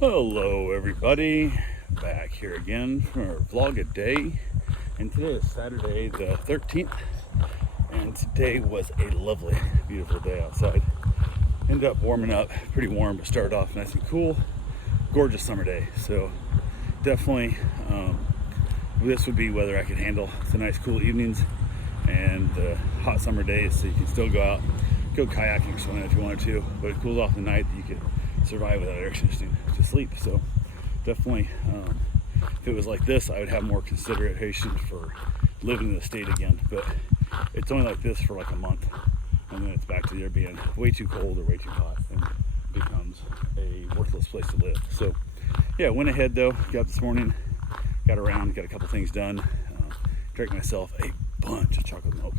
Hello everybody, back here again for our vlog a day, and today is Saturday the 13th, and today was a lovely, beautiful day outside. Ended up warming up, pretty warm, but started off nice and cool. Gorgeous summer day, so definitely this would be weather I could handle. It's a nice cool evenings and hot summer days, so you can still go out, go kayaking or swimming if you wanted to, but it cools off the night that you could survive without air conditioning to sleep. So definitely if it was like this, I would have more consideration for living in the state again, but it's only like this for like a month, and then it's back to either being way too cold or way too hot, and becomes a worthless place to live. So yeah, went ahead though, got up this morning, got around, got a couple things done, drank myself a bunch of chocolate milk,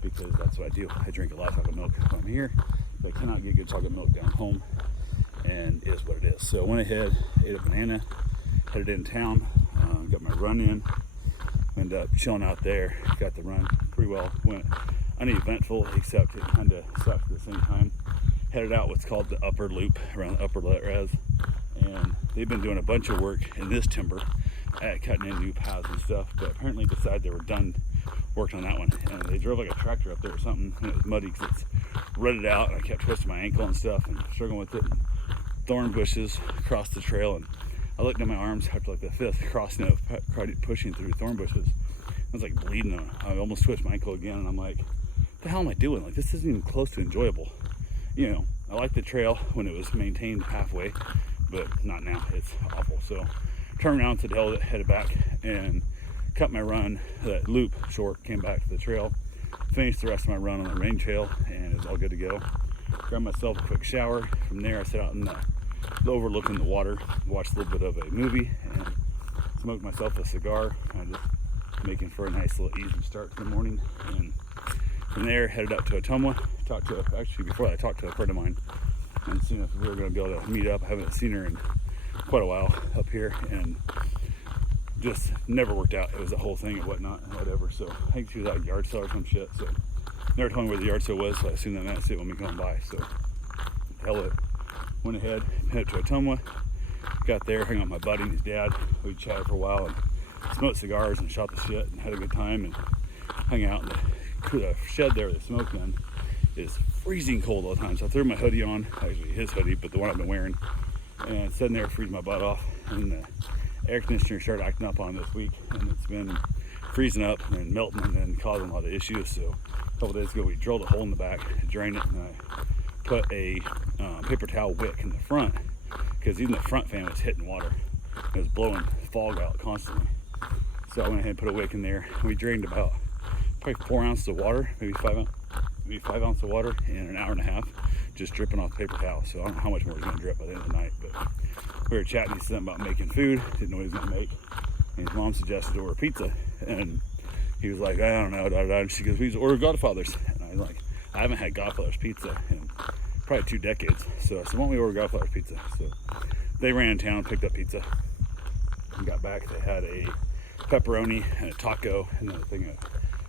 because that's what I do. I drink a lot of chocolate milk when I'm here, but I cannot get good chocolate milk down home, and it is what it is. So I went ahead, ate a banana, headed in town, got my run in, ended up chilling out there, got the run pretty well, went uneventful, except it kind of sucked at the same time. Headed out what's called the upper loop around the upper res, and they've been doing a bunch of work in this timber at cutting in new paths and stuff, but apparently decided they were done working on that one, and they drove like a tractor up there or something, and it was muddy because it's rutted out, and I kept twisting my ankle and stuff and struggling with it. Thorn bushes across the trail, and I looked at my arms after like the fifth crossing of pushing through thorn bushes. I was like bleeding. I almost twitched my ankle again, and I'm like, what the hell am I doing? Like, this isn't even close to enjoyable. You know, I liked the trail when it was maintained halfway, but not now. It's awful. So turned around to the hill, headed back and cut my run, that loop short, came back to the trail, finished the rest of my run on the rain trail, and it was all good to go. Grabbed myself a quick shower. From there I sat out in the overlooking the water, watched a little bit of a movie, and smoked myself a cigar, kind of just making for a nice little easy start to the morning. And from there headed up to Ottumwa, before that I talked to a friend of mine and seen if we were going to be able to meet up. I haven't seen her in quite a while up here, and just never worked out. It was a whole thing and whatnot and whatever. So I think she was at a yard sale or some shit, so never told me where the yard sale was, so I assumed that meant it when we come by. So hell it, went ahead, headed to Ottumwa, got there, hung out with my buddy and his dad. We chatted for a while and smoked cigars and shot the shit and had a good time, and hung out in the shed there with the smoke gun. Is freezing cold all the time, so I threw my hoodie on, actually his hoodie, but the one I've been wearing, and sitting there freezing my butt off. And the air conditioner started acting up on this week, and it's been freezing up and melting and then causing a lot of issues. So a couple days ago we drilled a hole in the back to drain it, and I put a paper towel wick in the front, because even the front fan was hitting water. It was blowing fog out constantly. So I went ahead and put a wick in there. We drained about probably 4 ounces of water, maybe 5 ounces of water in an hour and a half, just dripping off the paper towel. So I don't know how much more is going to drip by the end of the night, but we were chatting. He said something about making food, didn't know what he was going to make, and his mom suggested to order pizza, and he was like, I don't know, and she goes, we just order Godfather's, and I was like, I haven't had Godfather's pizza in probably 2 decades, so I said, why don't we order Godfather's pizza? So they ran in town, picked up pizza, and got back. They had a pepperoni and a taco and then a thing of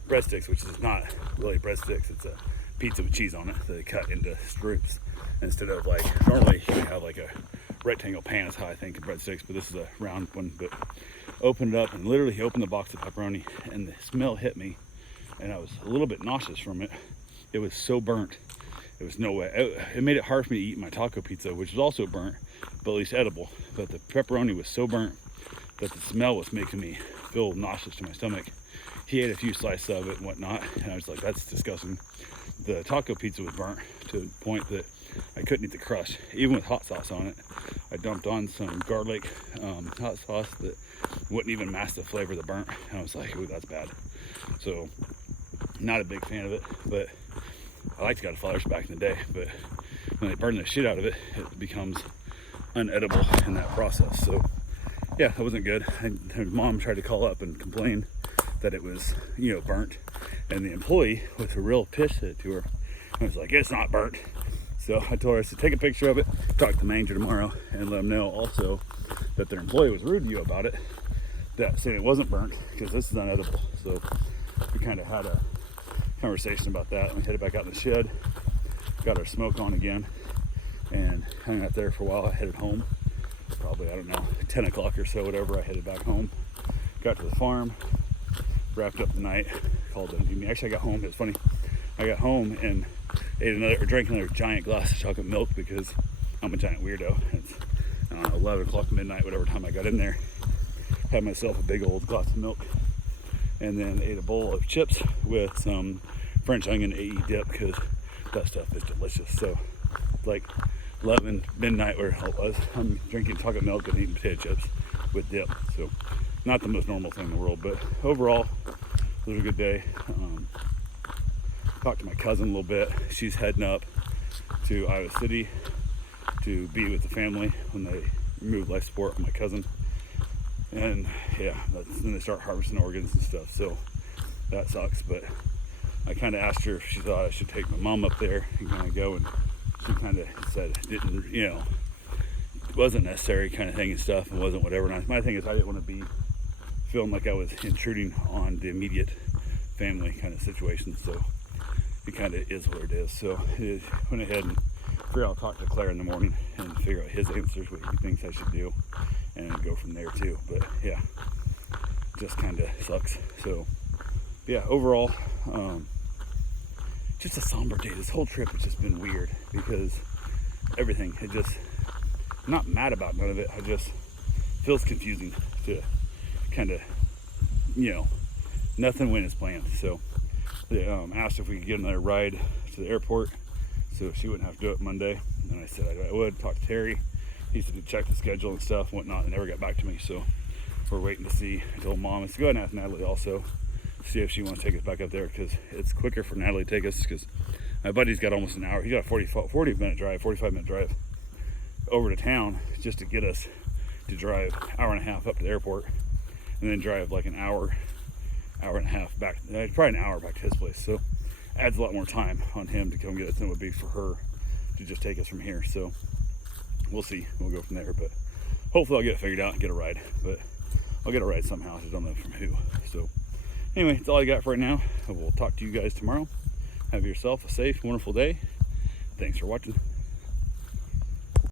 breadsticks, which is not really breadsticks, it's a pizza with cheese on it that they cut into strips instead of, like, normally you have like a rectangle pan is how I think of breadsticks, but this is a round one. But opened it up, and literally he opened the box of pepperoni, and the smell hit me, and I was a little bit nauseous from it. It was so burnt, it was no way. It made it hard for me to eat my taco pizza, which was also burnt, but at least edible. But the pepperoni was so burnt that the smell was making me feel nauseous to my stomach. He ate a few slices of it and whatnot, and I was like, that's disgusting. The taco pizza was burnt to the point that I couldn't eat the crust, even with hot sauce on it. I dumped on some garlic hot sauce that wouldn't even mask the flavor of the burnt, and I was like, ooh, that's bad. So not a big fan of it, but I liked Godfather's back in the day, but when they burn the shit out of it, it becomes unedible in that process. So yeah, that wasn't good. And her mom tried to call up and complain that it was, you know, burnt, and the employee with a real piss hit to her, I was like, it's not burnt. So I told her, to take a picture of it, talk to the manager tomorrow, and let them know also that their employee was rude to you about it, that saying it wasn't burnt, because this is unedible. So we kind of had a conversation about that, and we headed back out in the shed, got our smoke on again, and hung out there for a while. I headed home, probably, I don't know, 10 o'clock or so, whatever. I headed back home, got to the farm, wrapped up the night, called them. Actually, I got home. It's funny. I got home and drank another giant glass of chocolate milk because I'm a giant weirdo. It's 11 o'clock midnight, whatever time I got in there. Had myself a big old glass of milk, and then ate a bowl of chips with some French onion AE dip because that stuff is delicious. So like 11 midnight where it was, I'm drinking chocolate milk and eating potato chips with dip. So not the most normal thing in the world, but overall it was a good day. Talked to my cousin a little bit. She's heading up to Iowa City to be with the family when they remove life support on my cousin. And yeah, then they start harvesting organs and stuff. So that sucks. But I kind of asked her if she thought I should take my mom up there and kind of go, and she kind of said it didn't, it wasn't necessary kind of thing and stuff, and wasn't whatever. And my thing is, I didn't want to be feeling like I was intruding on the immediate family kind of situation. So it kind of is what it is. So I went ahead and figured I'll talk to Claire in the morning and figure out his answers, what he thinks I should do, and go from there too. But yeah, just kind of sucks. So yeah, overall, just a somber day. This whole trip has just been weird because everything had just, I'm not mad about none of it. I just feels confusing to kind of, nothing went as planned. So they asked if we could get another ride to the airport so she wouldn't have to do it Monday. And I said I would. Talk to Terry. He said to check the schedule and stuff and whatnot, and never got back to me. So we're waiting to see. I told Mom, let's go ahead and ask Natalie also, see if she wants to take us back up there, because it's quicker for Natalie to take us, because my buddy's got almost an hour. He got a 45-minute drive over to town just to get us to drive hour and a half up to the airport, and then drive like an hour and a half back, probably an hour back to his place. So adds a lot more time on him to come get us than it would be for her to just take us from here. So we'll see. We'll go from there, but hopefully I'll get it figured out and get a ride. But I'll get a ride somehow. I just don't know from who. So anyway, that's all I got for right now. I will talk to you guys tomorrow. Have yourself a safe, wonderful day. Thanks for watching.